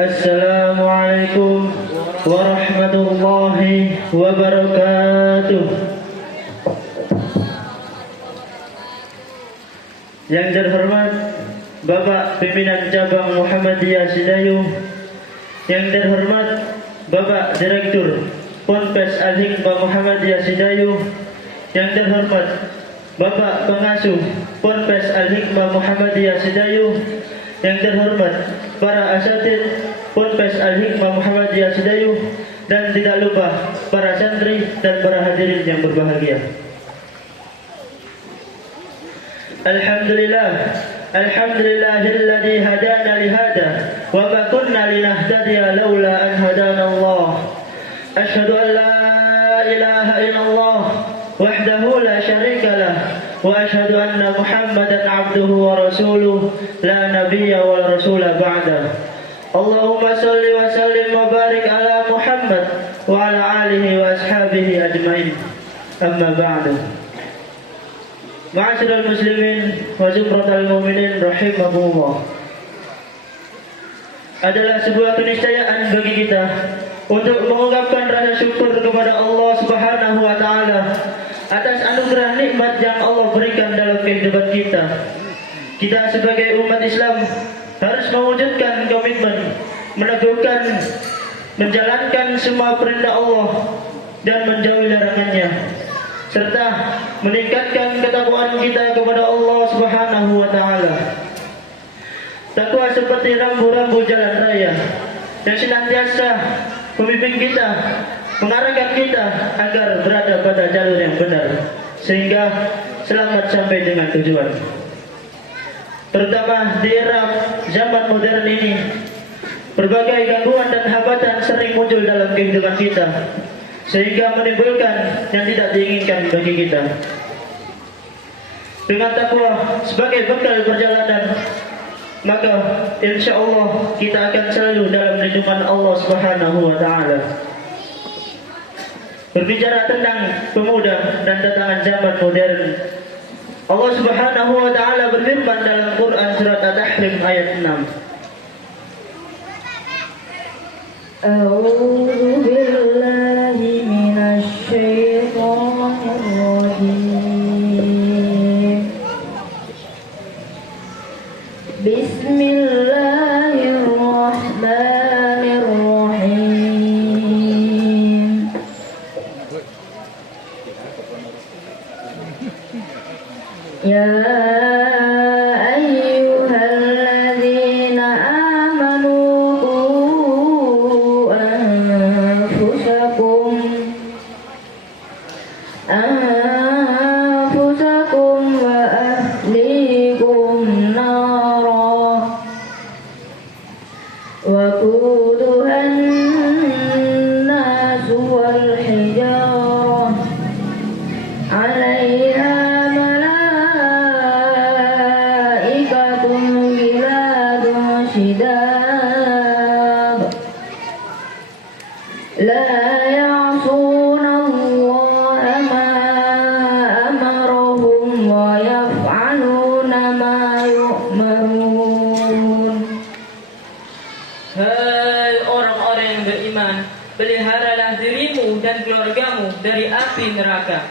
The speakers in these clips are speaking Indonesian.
Assalamualaikum warahmatullahi wabarakatuh. Yang terhormat Bapak Pimpinan Cabang Muhammadiyah Sidayu, yang terhormat Bapak Direktur Ponpes Al-Hikmah Muhammadiyah Sidayu, yang terhormat Bapak Pengasuh Ponpes Al-Hikmah Muhammadiyah Sidayu, yang terhormat para asatidz Ponpes Al-Hikmah Muhammadiyah Sidayu, dan tidak lupa para santri dan para hadirin yang berbahagia. Alhamdulillahilladzi hadana lihada wa ma kunna linahtadiya laula an hadana Allah. Asyhadu an la ilaha illallah wahdahu la syarika lah wa asyhadu anna Muhammadan abduhu wa rasuluh la nabiyya wa la rasula ba'da. Allahumma salli wa sallim wa barik ala Muhammad wa ala alihi wa ashabihi ajmain. Amma ba'du. Ma'asyiral muslimin wa zumratal mu'minin rahimahumullah. Adalah sebuah keniscayaan bagi kita untuk mengungkapkan rasa syukur kepada Allah Subhanahu wa taala atas anugerah nikmat yang Allah berikan dalam kehidupan kita. Kita sebagai umat Islam harus mewujudkan komitmen, meneguhkan, menjalankan semua perintah Allah dan menjauhi larangannya, serta meningkatkan ketakwaan kita kepada Allah Subhanahu wa taala. Takwa seperti rambu-rambu jalan raya yang senantiasa membimbing kita, mengarahkan kita agar berada pada jalur yang benar, sehingga selamat sampai dengan tujuan. Terutama di era zaman modern ini, berbagai gangguan dan hambatan sering muncul dalam kehidupan kita, sehingga menimbulkan yang tidak diinginkan bagi kita. Dengan takwa sebagai bekal perjalanan, maka insya Allah kita akan selalu dalam lindungan Allah Subhanahu wa taala. Berbicara tentang pemuda dan datangan zaman modern, Allah Subhanahu wa taala berfirman dalam Quran surat At-Tahrim ayat 6. A'udzu billahi minasy syaithanir rajim. Bismillahirrahmanirrahim. Ya ayyuhalladzina amanu qu anfusakum wa ahlikum nara wa quduhan nas wal hijarah 'alaiha la ya'sunallaha ma amarahum wa yaf'aluna ma yu'marun. Hai orang-orang yang beriman, peliharalah dirimu dan keluargamu dari api neraka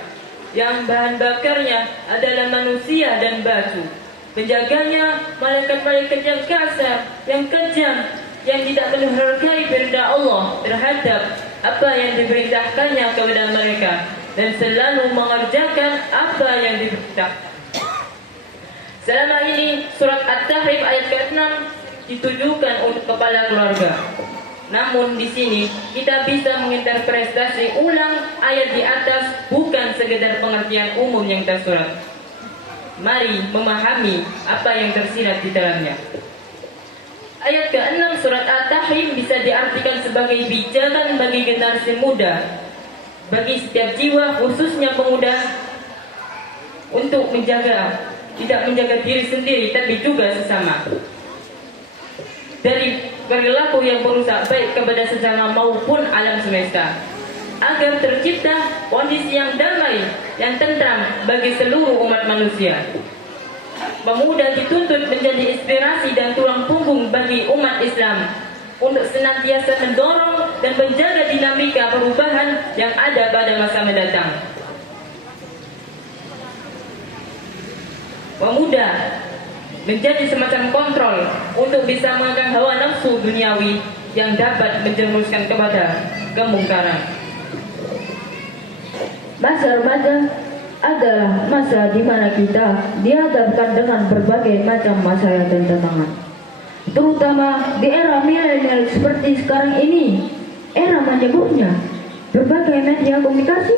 yang bahan bakarnya adalah manusia dan batu. Penjaganya malaikat-malaikat yang kasar, yang kejam, yang tidak menghargai perintah Allah terhadap apa yang diperintahkannya kepada mereka dan selalu mengerjakan apa yang diperintahkan. Selama ini surat At-Tahrim ayat ke-6 ditujukan untuk kepala keluarga. Namun di sini kita bisa menginterpretasi ulang ayat di atas, bukan sekedar pengertian umum yang tersurat. Mari memahami apa yang tersirat di dalamnya. Ayat ke-6 surat At-Tahrim bisa diartikan sebagai bijakan bagi generasi muda, bagi setiap jiwa, khususnya pemuda, untuk tidak menjaga diri sendiri tapi juga sesama dari perilaku yang merusak baik kepada sesama maupun alam semesta, agar tercipta kondisi yang damai, yang tentram bagi seluruh umat manusia. Pemuda dituntut menjadi inspirasi dan tulang punggung bagi umat Islam untuk senantiasa mendorong dan menjaga dinamika perubahan yang ada pada masa mendatang. Pemuda menjadi semacam kontrol untuk bisa mengekang hawa nafsu duniawi yang dapat menjerumuskan kepada kemungkaran. Masa remaja adalah masa di mana kita dihadapkan dengan berbagai macam masalah dan tantangan. Terutama di era milenial seperti sekarang ini, era menyebutnya berbagai media komunikasi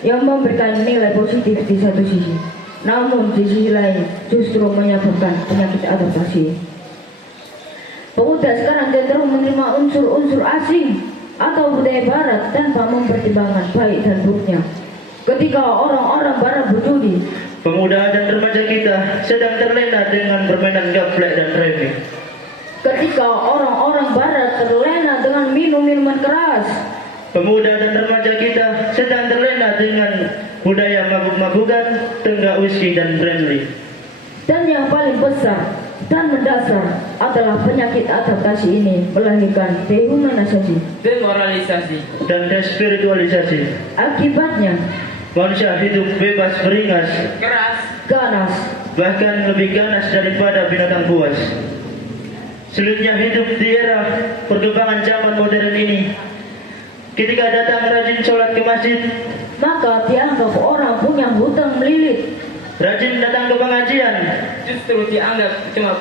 yang memberikan nilai positif di satu sisi, namun di sisi lain justru menyebabkan penyakit adaptasi. Pemuda sekarang cenderung menerima unsur-unsur asing atau budaya barat tanpa mempertimbangkan baik dan buruknya. Ketika orang-orang barat berjudi, Pemuda dan remaja kita sedang terlena dengan permainan gaplek dan remi. ketika orang-orang barat terlena dengan minum-minuman keras, Pemuda dan remaja kita sedang terlena dengan budaya mabuk-mabukan, tenggak whisky dan brandy. dan yang paling besar dan mendasar adalah penyakit adaptasi ini melahirkan dehumanisasi. Demoralisasi. Dan despiritualisasi. Akibatnya, Manusia hidup bebas beringas, Keras. ganas, bahkan lebih ganas daripada binatang buas. Sulitnya hidup di era perkembangan zaman modern ini. Ketika datang rajin sholat ke masjid, maka dianggap orang punya hutang melilit. rajin datang ke pengajian, Justru dianggap cuma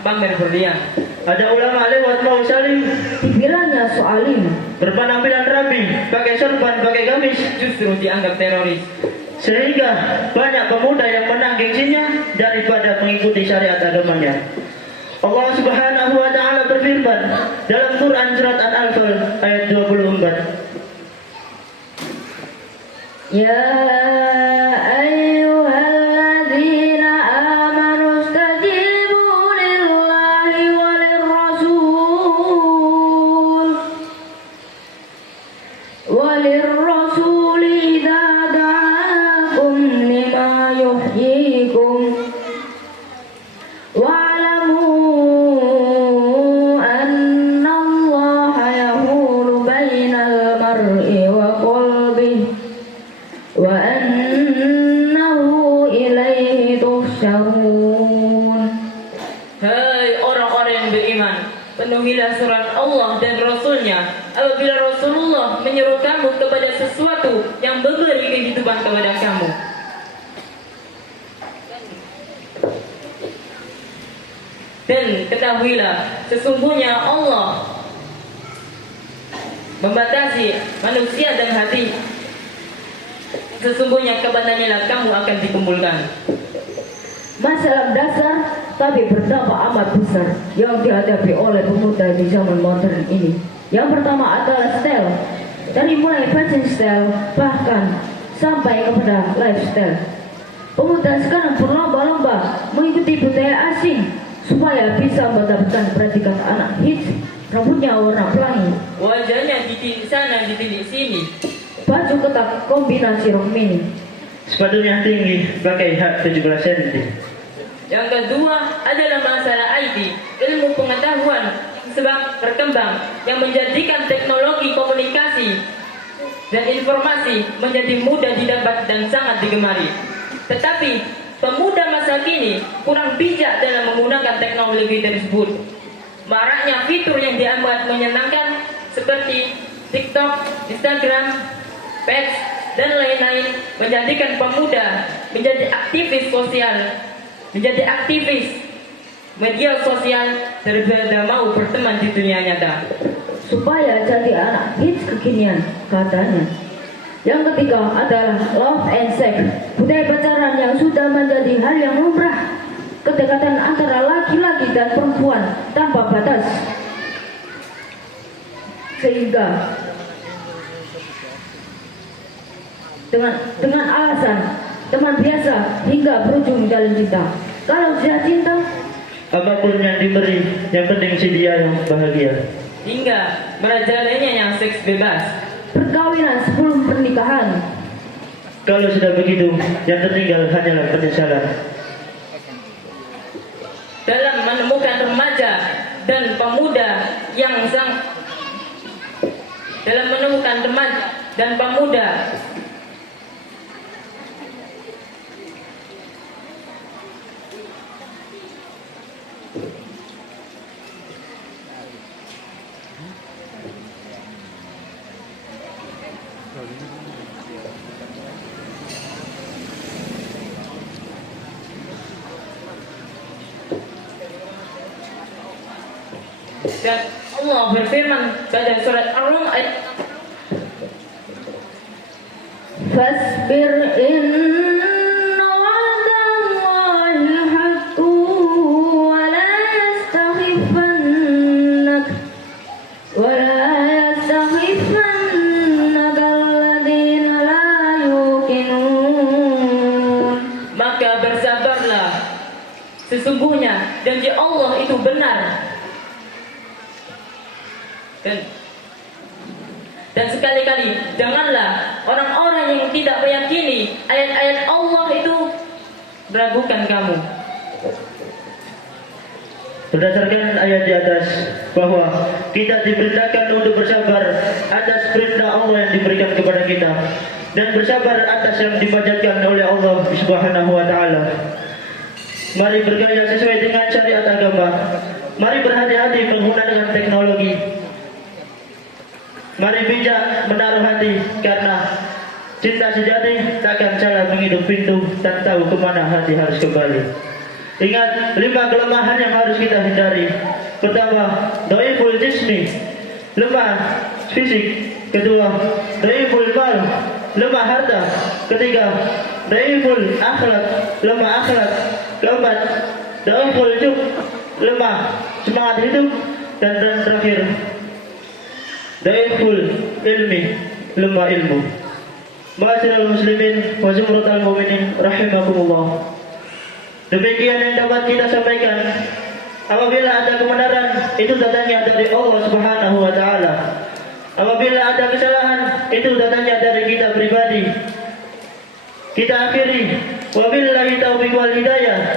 pamer berlian. ada ulama lewat mau salim, Dibilangnya soalim, berpenampilan rapi, pakai sorban, pakai gamis, Justru dianggap teroris. sehingga banyak pemuda yang menang gengsinya daripada mengikuti syariat agamanya. Allah Subhanahu wa taala berfirman dalam Quran surat Al-Anfal ayat 24. Ya ayyuhalladzina amanu istajibu lillahi walirrasul idza da'akum lima yuhyikum wa'lamu anna Allaha yahulu bainal mar'i wa qalbihi wa annahu ilaihi tuhsyarun. Hai orang-orang yang beriman, penuhilah surat Allah dan Rasulnya apabila Rasulullah menyuruh kamu kepada sesuatu yang memberi kehidupan kepada kamu. Dan ketahuilah, sesungguhnya Allah membatasi manusia dan hati. Sesungguhnya kepadanya lah kamu akan dikumpulkan. Masalah dasar tapi berdampak amat besar yang dihadapi oleh pemuda di zaman modern ini. Yang pertama adalah style, dari mulai fashion style bahkan sampai kepada lifestyle. Pemuda sekarang berlomba-lomba mengikuti budaya asing supaya bisa mendapatkan perhatian anak hits. Rambutnya warna pelangi, Wajahnya ditindik sana, ditindik sini. baju ketat kombinasi rok mini. Sepatunya tinggi, pakai hak 17 cm. Yang kedua adalah masalah IT, ilmu pengetahuan sebab berkembang yang menjadikan teknologi komunikasi dan informasi menjadi mudah didapat dan sangat digemari. Tetapi pemuda masa kini kurang bijak dalam menggunakan teknologi tersebut. Maraknya fitur yang dianggap menyenangkan seperti TikTok, Instagram, Pets, dan lain-lain menjadikan pemuda menjadi aktivis sosial, menjadi aktivis media sosial daripada mau berteman di dunia nyata. Supaya jadi anak hits kekinian katanya. Yang ketiga adalah love and sex, budaya pacaran yang sudah menjadi hal yang lumrah. Kedekatan antara laki-laki dan perempuan tanpa batas, sehingga dengan alasan teman biasa hingga berujung menjalin cinta. Kalau sudah cinta, Apapun yang diberi, yang penting si dia yang bahagia. Hingga merajalanya yang seks bebas. perkawinan sebelum pernikahan. Kalau sudah begitu, yang tertinggal hanyalah penyesalan. Dalam menemukan remaja dan pemuda yang dalam menemukan teman dan pemuda dan Allah berfirman pada surat Ar-Rum ayat Fasbir inna wa'dallahi haqqu wa la yastakhifannaka alladhina la yuqinun. maka bersabarlah, sesungguhnya janji Allah itu benar. Dan sekali-kali janganlah orang-orang yang tidak meyakini ayat-ayat Allah itu meragukan kamu. Berdasarkan ayat di atas bahwa kita diperintahkan untuk bersabar atas perintah Allah yang diberikan kepada kita dan bersabar atas yang dibacakan oleh Allah Subhanahu wa taala. Mari bergaya sesuai dengan syariat agama. Mari berhati-hati menggunakan teknologi. Mari bijak menaruh hati, karena cinta sejati takkan salah menghidup pintu dan tahu kemana hati harus kembali. Ingat 5 kelemahan yang harus kita hindari. Pertama, dhaiful jismi, lemah fisik. Kedua, dhaiful mal, lemah harta. Ketiga, dhaiful akhlak, lemah akhlak. Keempat, dhaiful juk, lemah semangat hidup. Dan terakhir, dhaiful ilmi, lemah ilmu. Ma'asyiral muslimin wa zumratal mu'minin rahimakumullah. Demikian yang dapat kita sampaikan. Apabila ada kebenaran, itu datangnya dari Allah Subhanahu wa taala. Apabila ada kesalahan, itu datangnya dari kita pribadi. Kita akhiri, wabillahi taufiq wal hidayah.